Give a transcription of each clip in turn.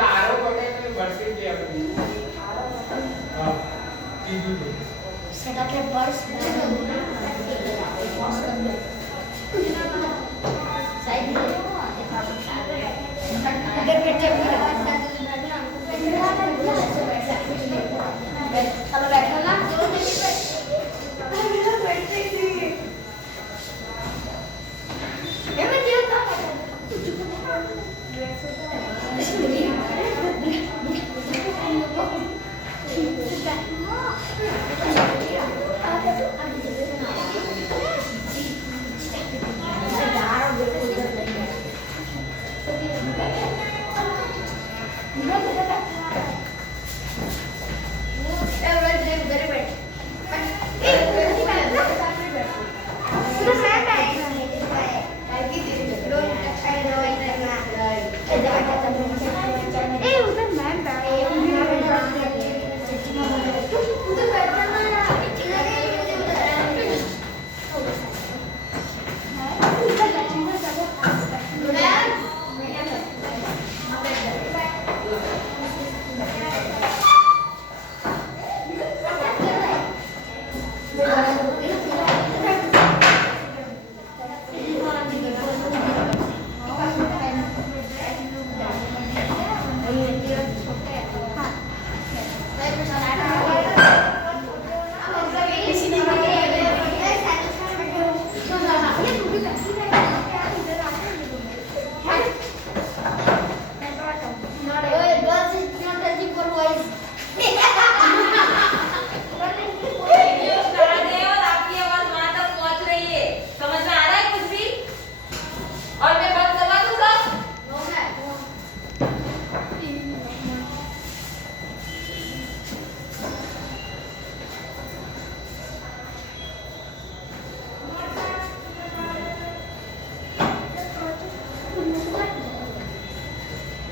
आरो बटे में बर्सिंग किया हां सेट के बर्स साइड में अगर बैठे चलो बैठो ना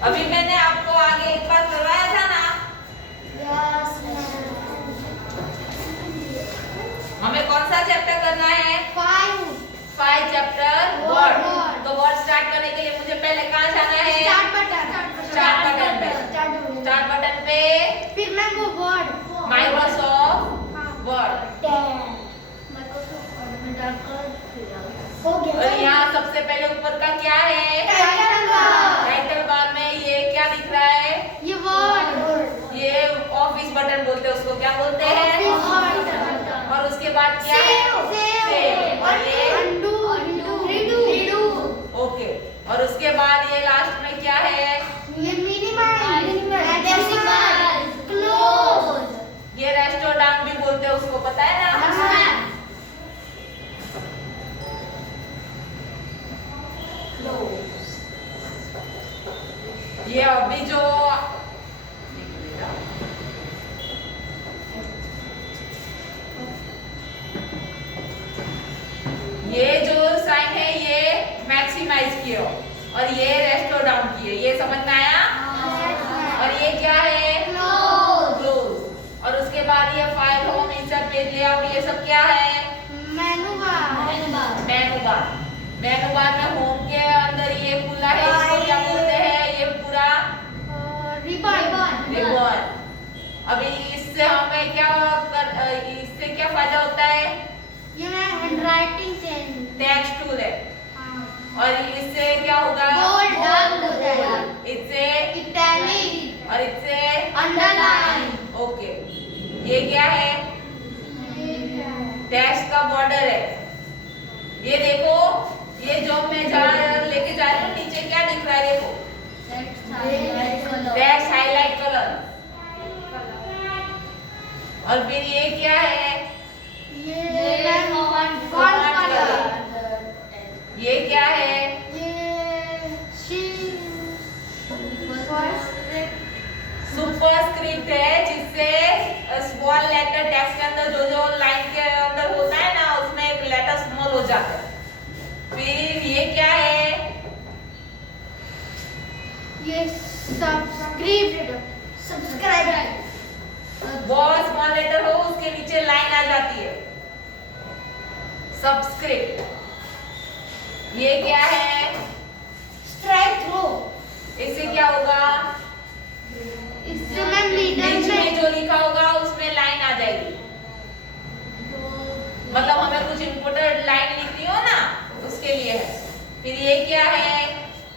अभी मैंने आपको आगे एक बार करवाया था ना। हमें कौन सा चैप्टर करना है? 5 चैप्टर वर्ड। तो वर्ड स्टार्ट करने के लिए मुझे पहले कहाँ जाना है? स्टार्ट बटन पे। स्टार्ट बटन पे फिर मैं वो वर्ड माइक्रोसॉफ्ट वर्ड। और यहाँ सबसे पहले ऊपर का क्या है? टाइटल बार में ये क्या दिख रहा है? ये वर्ड ये ऑफिस बटन बोलते हैं, उसको क्या बोलते हैं? और उसके बाद क्या है? सेव। और ये रीडू ओके। और उसके बाद ये लास्ट में क्या है? ये मिनिमाइज क्लोज ये रेस्टोरेंट भी बोलते हैं, उसको पता है ना? ये अभी जो साइन है ये मैक्सिमाइज की हो और ये रेस्टो डाउन की है। ये समझ में आया? और ये क्या है? क्लोज। और उसके बाद ये file home insert page layout ये सब क्या है? मेनू बार मेनू बार में होम के अंदर ये खुला है, इसको क्या बोलते हैं? ये पूरा रिबन। अभी इससे हमें इससे क्या फायदा होता है? ये हैंडराइटिंग टेक्स्ट टूल है। और इससे क्या होगा? बोल्ड हो जाएगा। इससे इटैलिक और इससे अंडरलाइन। ओके। ये क्या है? टेक्स्ट का बॉर्डर है। ये देखो, ये जो मैं लेके जा रही हूँ नीचे क्या दिख रहा है? देखो टेक्स्ट हाईलाइट कलर। और फिर ये क्या है? ये फॉन्ट कलर। ये क्या है? सुपरस्क्रिप्ट है, जिससे स्मॉल लेटर टेक्स्ट के अंदर जो लाइन के अंदर होता है ना, उसमें एक लेटर स्मॉल हो जाता है। फिर ये क्या है? ये सब्सक्राइबर। बहुत स्मॉल लेटर हो उसके नीचे लाइन आ जाती है, सबस्क्रिप्ट। ये क्या है? Strike through. इससे क्या होगा? मैम बीच में जो लिखा होगा उसमें लाइन आ जाएगी। मतलब हमें कुछ इम्पोर्टेंट लाइन लिखनी हो ना, उसके लिए है। फिर ये क्या है?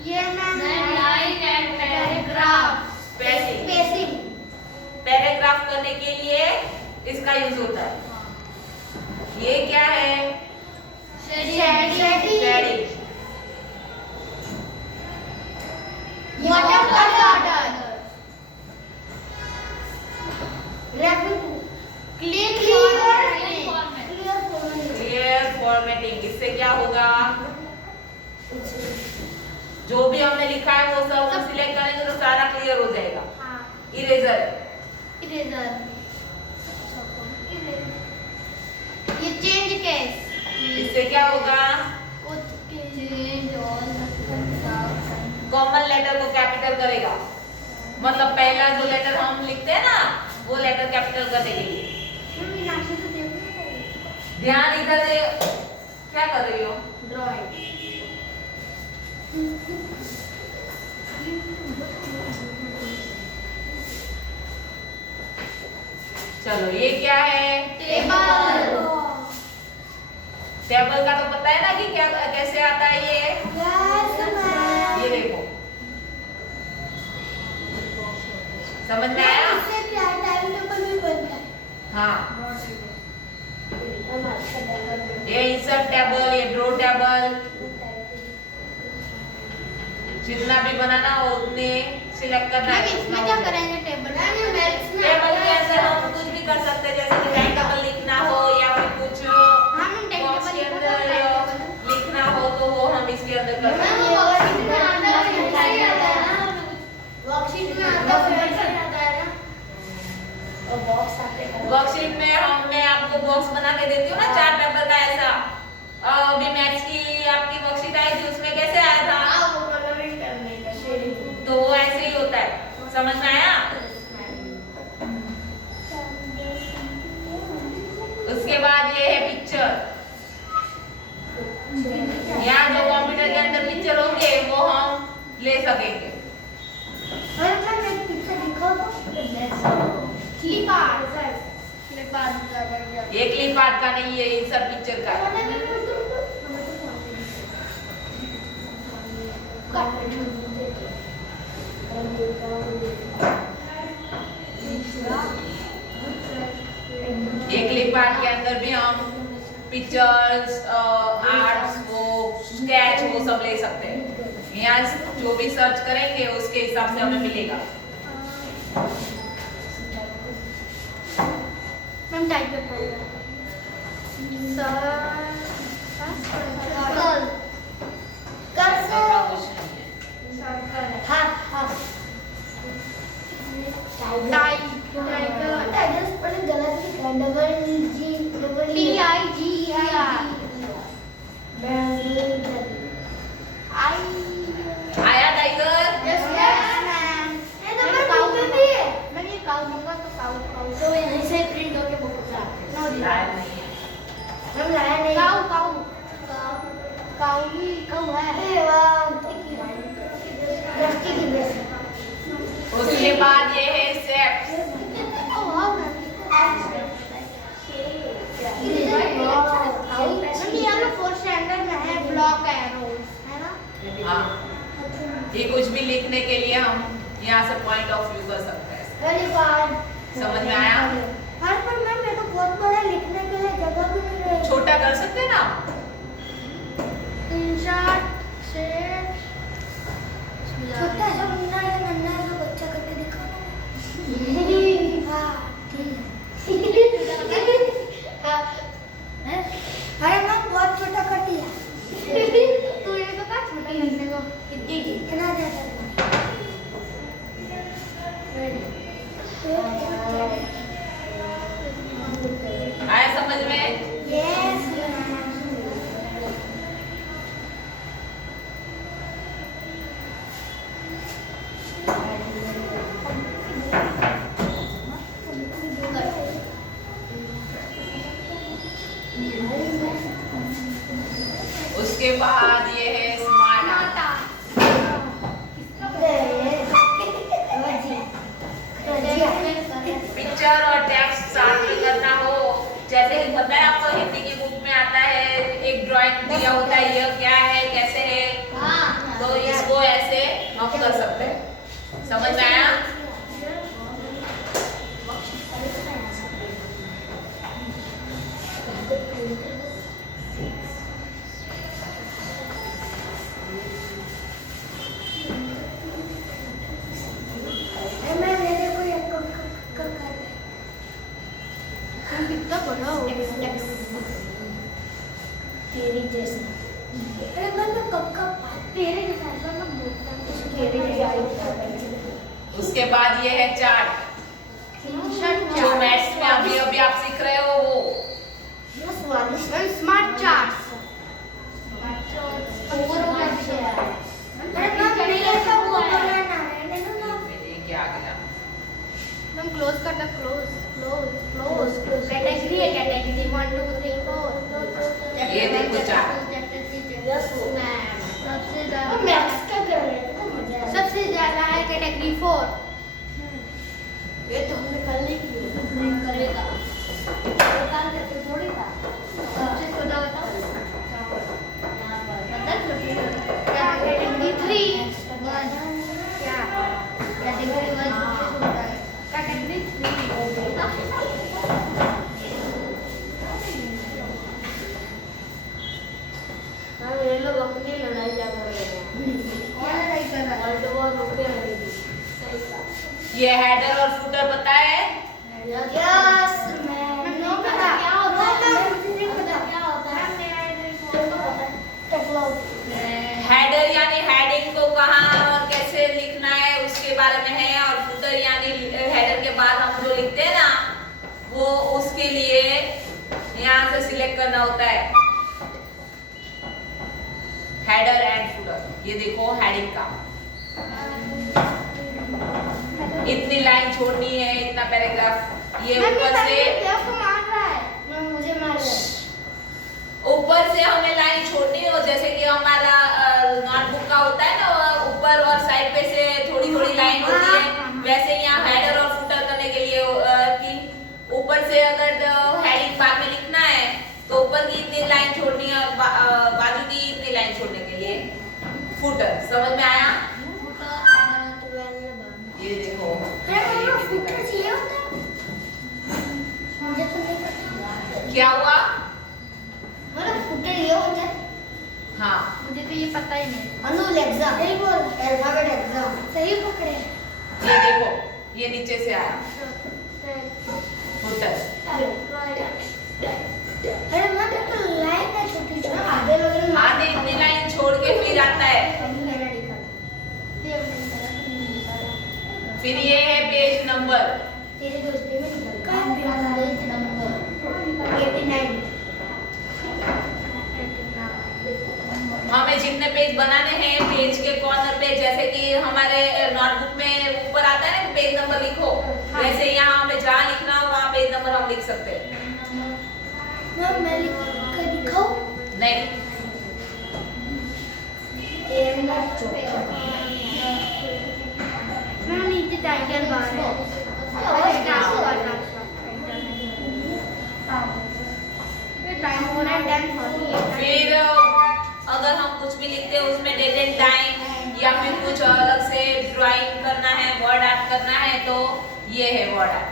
ये ma'am line and paragraph spacing. Paragraph करने के लिए इसका यूज होता है। ये क्या है? शेडिंग। Clear formatting. इससे क्या होगा? जो भी हमने लिखा है वो सब हम सिलेक्ट करेंगे तो सारा क्लियर हो जाएगा। इरेजर। ये चेंज केस। इससे क्या होगा? कॉमन लेटर को कैपिटल करेगा। मतलब पहला जो लेटर हम लिखते हैं ना, वो लेटर कैपिटल कर देगी। ध्यान इधर दे। क्या कर रही हो? ड्राइंग। चलो ये क्या है? टेबल। टेबल का तो पता है ना कि क्या कैसे आता है ये? ये देखो, समझ में आया? हाँ, ये इंसर्ट टेबल, ये ड्रॉ टेबल, जितना भी बनाना हो उतने सिलेक्ट करना है। इसमें क्या करेंगे? टेबल टेबल के अंदर हम कुछ भी कर सकते हैं, जैसे कि टाइम टेबल लिखना हो या फिर कुछ बॉक्स के अंदर लिखना हो तो वो हम इसके अंदर कर सकते हैं। वर्कशीट में मैं आपको बॉक्स बना के देती हूँ ना, चार्ट पेपर का ऐसा। अभी मैथ्स की आपकी वर्कशीट आई थी, उसमें कैसे आया था? तो वो ऐसे ही होता है। समझ में आया? उसके बाद ये है पिक्चर। यहाँ जो कंप्यूटर के अंदर पिक्चर होंगे वो हम ले सकेंगे। ये क्लिप आर्ट का नहीं है, इंसर्ट पिक्चर का है। ये क्लिप आर्ट के अंदर भी हम पिक्चर्स, आर्ट्स, वो स्केच, वो सब ले सकते हैं। यहाँ जो भी सर्च करेंगे उसके हिसाब से हमें मिलेगा। मैम टाइप आया टाइगर? लाया नहीं है। उसके बाद ये है सेप्स। हाँ, ये कुछ भी लिखने के लिए हम यहाँ से पॉइंट ऑफ व्यू कर सकते हैं। समझ में आया? बहुत बड़ा लिखने के लिए जगह भी नहीं रहेगी। छोटा कर सकते हैं ना? छोटा ऐसा मुन्ना या नन्ना ऐसा बच्चा करके दिखाओ ना। अरे मैम बहुत छोटा कर दिया। तू ये तो क्या छोटा करने को कितना ज्यादा आया समझ में? यस उसके बाद ये है स्मार्ट आर्ट। पिक्चर और टेक्स्ट साथ में करना हो, जैसे कि पता है आपको हिंदी की बुक में आता है एक ड्राइंग दिया होता है, ये क्या है कैसे है, तो इसको ऐसे हम कर सकते हैं। समझ में आया? कितना बड़ा हो गया तेरे जैसा। अरे मैं कब तेरे जैसा मैं बोलता हूँ तेरे जैसा। उसके बाद ये है चार्ट, जो मैथ्स में अभी अभी आप सीख रहे हो वो स्मार्ट चार्ट। अरे मैं मेरे से वो बनाना है ना। ये क्या गया? हम क्लोज करना, क्लोज कैटेगरी है, कैटेगरी 1 2 3 4। ये देखो चार्ट, सबसे ज्यादा मैथ्स का कर रहे हैं, सबसे ज्यादा है कैटेगरी 4। ये तो हमने कल नहीं किया, करेगा कल करके थोड़ी था। सबसे छोटा बताओ कैटेगरी 3 क्या कैटेगरी 1 सबसे छोटा है, कैटेगरी 3 ये लोग अपनी लड़ाई लड़ रहे हैं। कौन लड़ाई कर रहा है? वर्ल्ड वॉर हो गया है। सही कहा। ये हेडर और फुटर पता है? Yes ma'am. नो पता क्या होता है? मुझे पता क्या होता है। मेरा हेडर यानी हेडिंग को कहाँ और कैसे लिखना है उसके बारे में है, और फुटर यानी हेडर के बाद हम जो लिखते हैं ना वो उसके लिए यहाँ से सिलेक्ट करना होता है हेडर एंड फुटर। ये देखो हेडिंग का इतनी लाइन छोड़नी है, इतना पैराग्राफ, ये ऊपर से मार रहा है, मुझे मार रहा है। ऊपर से हमें लाइन छोड़नी हो, जैसे कि हमारा नोटबुक का होता है ना, ऊपर और साइड पे से थोड़ी थोड़ी लाइन होती है, वैसे यहाँ हेडर और फुटर करने के लिए कि ऊपर से अगर हेडिंग बाद में लिखना है तो ऊपर की इतनी लाइन छोड़नी है, बाजू की इतनी लाइन छोड़ने के लिए फुटर। समझ में आया? ये देखो फुटर चाहिए होता है, मुझे तो नहीं पता क्या हुआ। मतलब फुटर ये होता है। हाँ मुझे तो ये पता ही नहीं। अनुल एग्जाम सही बोल, अल्फाबेट एग्जाम सही पकड़े। ये देखो ये नीचे से आया फुटर। अरे मैं तो लाइन है छोटी छोटी, आधे लोग आधे इतनी लाइन छोड़ के फिर आता है। फिर ये है पेज नंबर। तेरे दोस्ती में पेज नंबर 89। हमें जितने पेज बनाने हैं पेज के कॉर्नर पे, जैसे कि हमारे नोटबुक में ऊपर आता है ना पेज नंबर लिखो, वैसे यहाँ हमें जहाँ लिखना हो वहाँ पेज नंबर हम लिख सकते हैं। मैं लिख कर दिखाऊं? नहीं, नीचे टाइटल बार है। टाइम हो रहा है 10:48। फिर अगर हम कुछ भी लिखते हैं उसमें डेट एंड टाइम या फिर कुछ अलग से ड्राइंग करना है, वर्ड आर्ट करना है, तो ये है वर्ड आर्ट।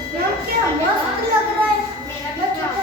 क्या मस्त लग रहा है। मैं छोटा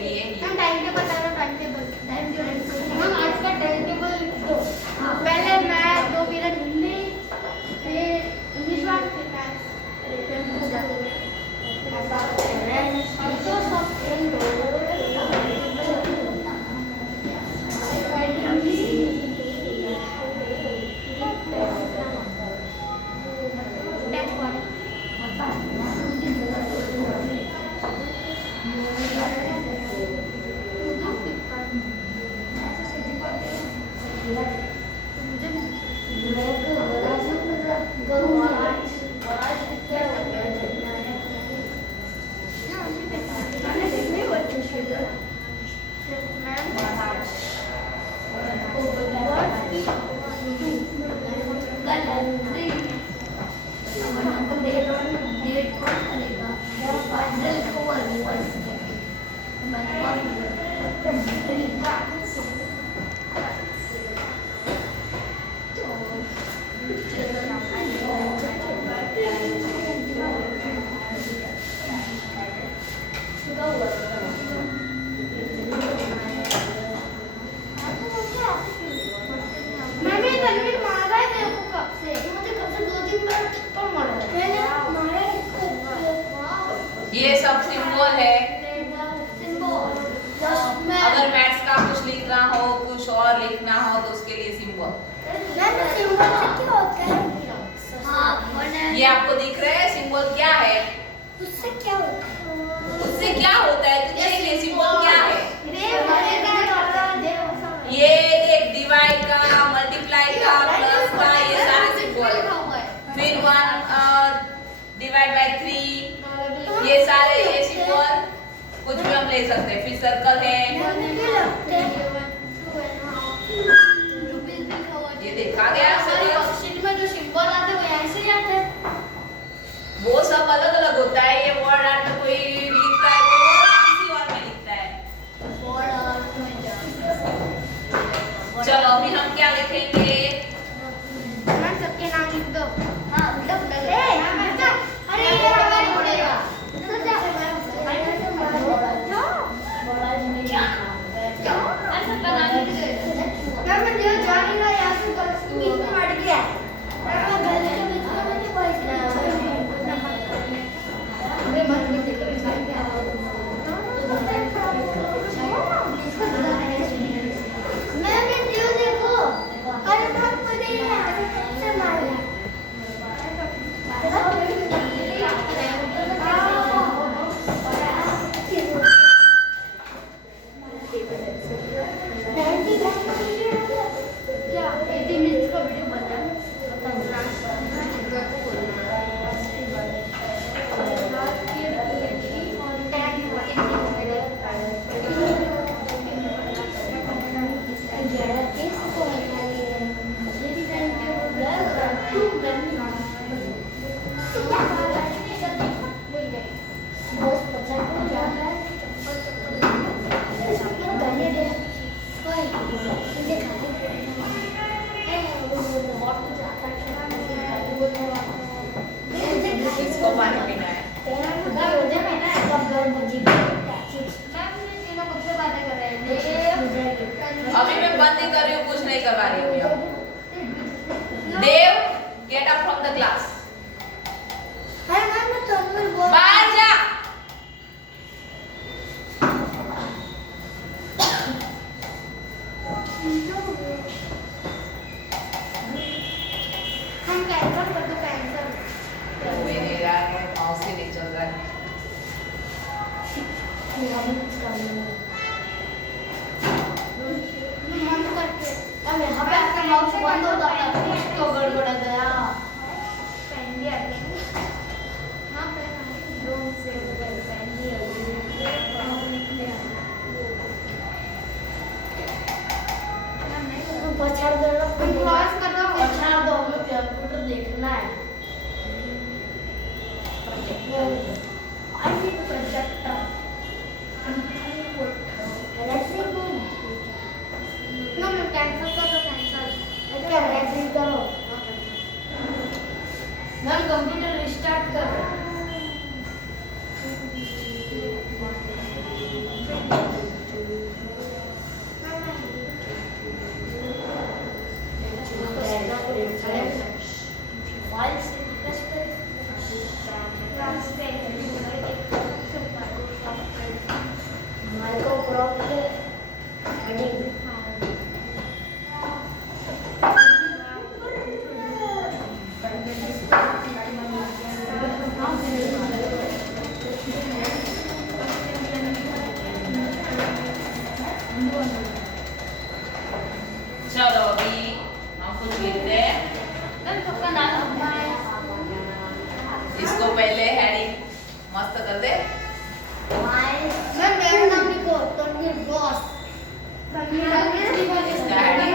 लिए हम टाइम टेबल बता रहे टाइम टेबल हम आज का टाइम टेबल लिख दो। पहले मैं 2 पीरियड हिंदी फिर इंग्लिश बात फिर ये सब सिंबल है। अगर मैथ्स का कुछ लिखना हो, कुछ और लिखना हो तो उसके लिए सिंबल। ये आपको दिख रहा है सिंबल क्या है? उससे क्या होता है? उससे क्या होता है? तो देखिए सिंबल क्या है? ये देख डिवाइड का, मल्टीप्लाई का, प्लस का, ये सारे सिंबल है। फिर 1 डिवाइड बाय 3, ये सारे ये सिंबल कुछ भी हम ले सकते हैं। फिर सर्कल है, ये देखा गया सर्कल। शीट में जो सिंबल आते हैं वो ऐसे ही आते हैं। वो सब अलग अलग होता है। ये वर्ड आर्ट में कोई लिखता है, कोई और किसी और में लिखता है। चलो अभी हम क्या लिखेंगे? मैं सबके नाम लिख दो। हाँ मतलब अरे ये हमारे पड़ेगा। मैं जो जानेगा यहाँ से बीच में अड़ गया। इसको पानी पीना है। अभी मैं बंद नहीं कर रही हूँ, कुछ नहीं करवा रही हूँ। Dev get up from the class. बाहर जा। हम कैंसिल कर दो कैंसिल। मेरा माउस ही नहीं चल रहा है। मन करके अब यहाँ पे आपका माउस बंद हो जाता है कुछ तो गड़बड़ है गया। पेन भी आ गया। हाँ पेन ड्रोन से पेन भी आ गया। पछाड़ दो क्रॉस कर दो पछाड़ दो हमें कंप्यूटर देखना है। आई थिंक प्रोजेक्टर नो मैं कैंसिल कर दो कैंसिल क्या कैंसिल करो। मैं कंप्यूटर रिस्टार्ट कर चलो अभी हम कुछ लिखते हैं। मैम सबका नाम इसको पहले हेडिंग मस्त कर दे। मैम मेरा नाम लिखो तनवीर बॉस। इसका हेडिंग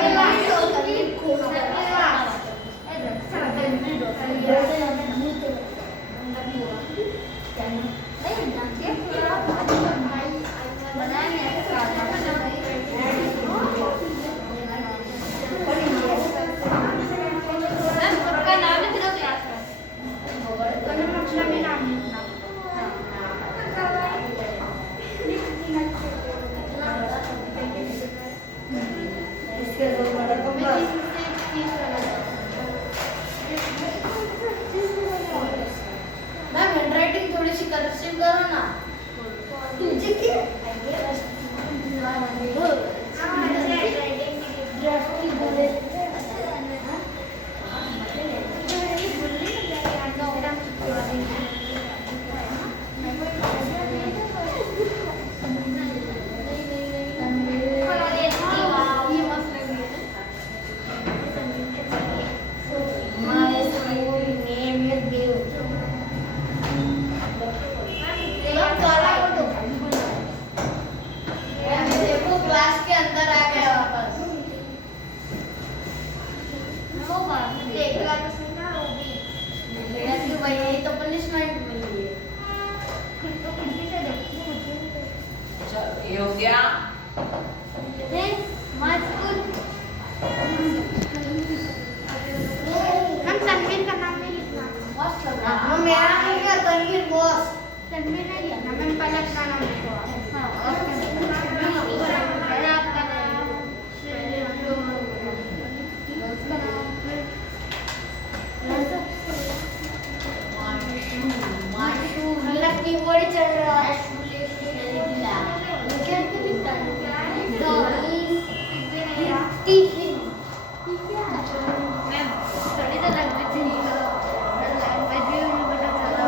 मैम हैंडराइटिंग थोड़ी सी कर्सिव करो ना। तुझे क्या क्लास के अंदर आ गया वापस। भाई यही तो पनिशमेंट मिली है। चलो ये हो गया। हम तनवीर का नाम नहीं लिखना। बॉस लग रहा है। मेरा नाम क्या तनवीर बॉस। तनवीर नहीं लिखना, मैंने पहले अपना नाम लिखवा। हाँ और पहले आपका नाम, उसका नाम, माशू मतलब कीबोर्ड ही चल रहा है। क्या लिखता है? टिफिन मैम स्टडी तो लैंग्वेज नहीं करो, लैंग्वेज भी मुझे पता चला।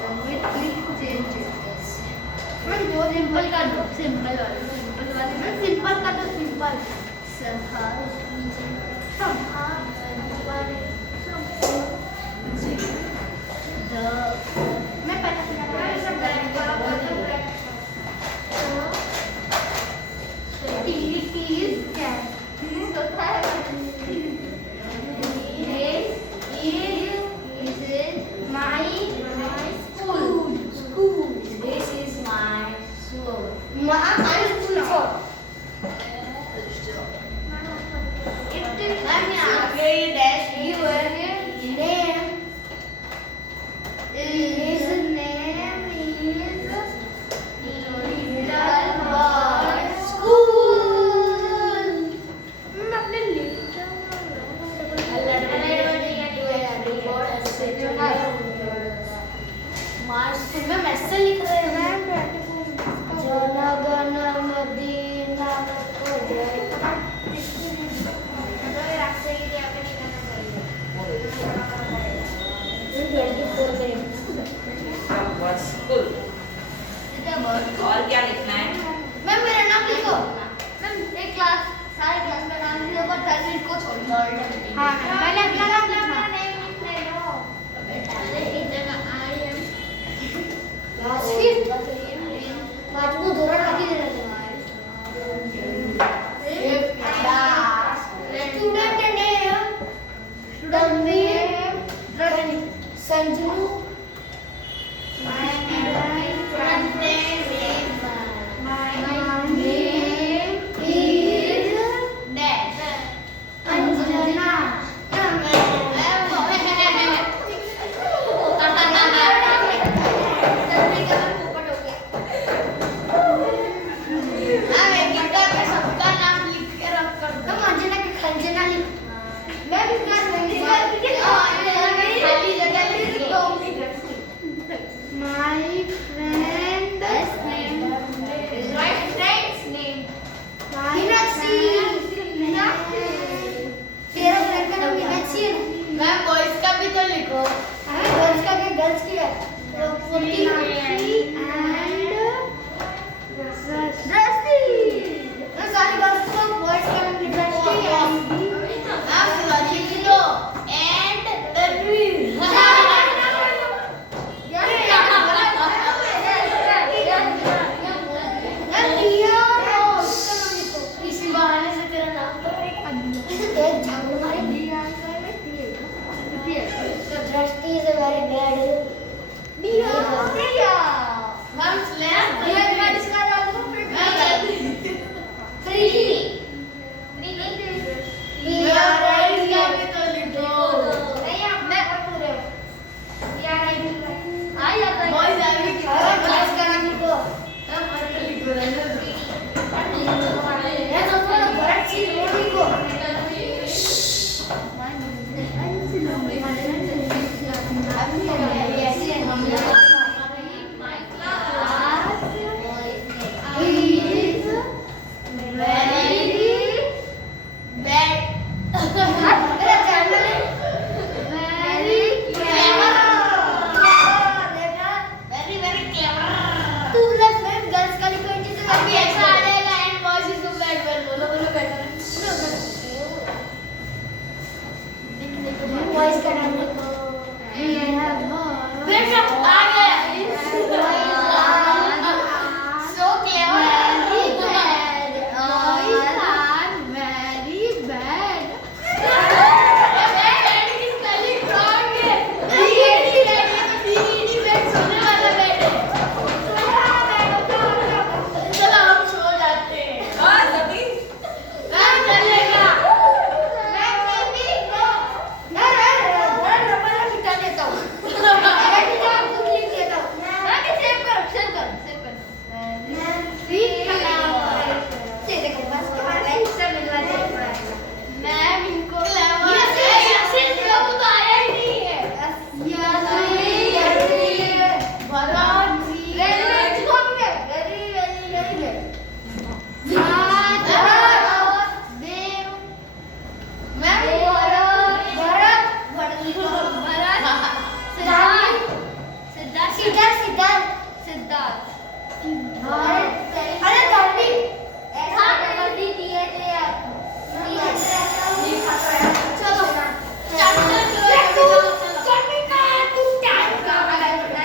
लैंग्वेज चेंज मैम जो सिंपल का दो, सिंपल वाले मैम सिंपल का तो सिंपल मैं पता स्कूल। और क्या लिखना है? मैम मेरा नाम लिखो। मैम एक क्लास सारे क्लास का नाम लिखो पर तनवीर को छोड़ दो। हाँ पहले अपना नाम लिखना। पहले एक जगह आई एम क्लास बात को दोहरा रखी देना चाहिए। Student name Tanveer Sanju. My name is Dash. Anjana. मैं भी खाली जगह लिख दो। फिर से आ गया